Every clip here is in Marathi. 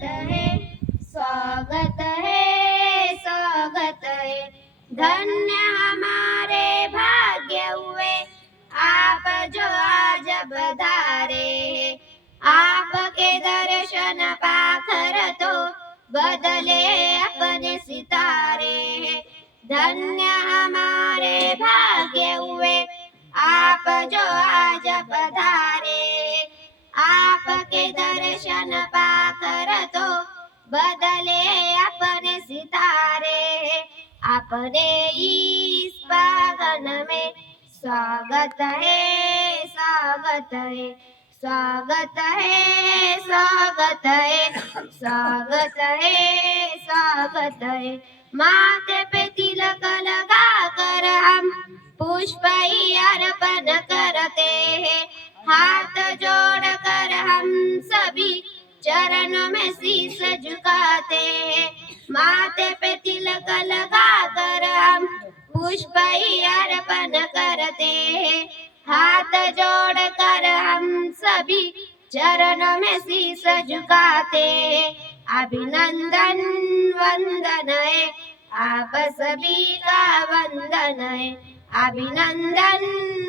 स्वागत है, स्वागत है, स्वागत है। धन्य हमारे भाग्य हुए आप जो आज पधारे। आपके दर्शन पाकर तो बदले अपने सितारे। धन्य हमारे भाग्य हुए आप जो आज पधारे। आपके दर्शन पाकर तो बदले अपने सितारे। अपने इस बागन में स्वागत है, स्वागत है, स्वागत है, स्वागत है, स्वागत है, स्वागत है। माथे पे तिलक लगा कर हम पुष्प अर्पण करते हैं। हाथ जोड़ कर हम सभी चरणों में शीश झुकाते हैं। माथे पे तिलक लगा कर हम पुष्प अर्पण करते हैं। हाथ जोड़ कर हम सभी चरणों में शीश झुकाते हैं। अभिनंदन वंदन है, आप सभी का वंदन है। अभिनंदन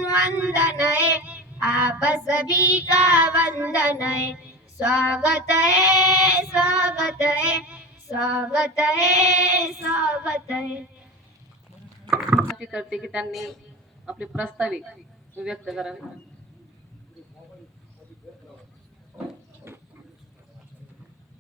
वंदन है, आप सभी का वंदन है। स्वागत है, स्वागत है, स्वागत है, स्वागत है। करते की त्यांनी आपले प्रस्ताव व्यक्त करावे।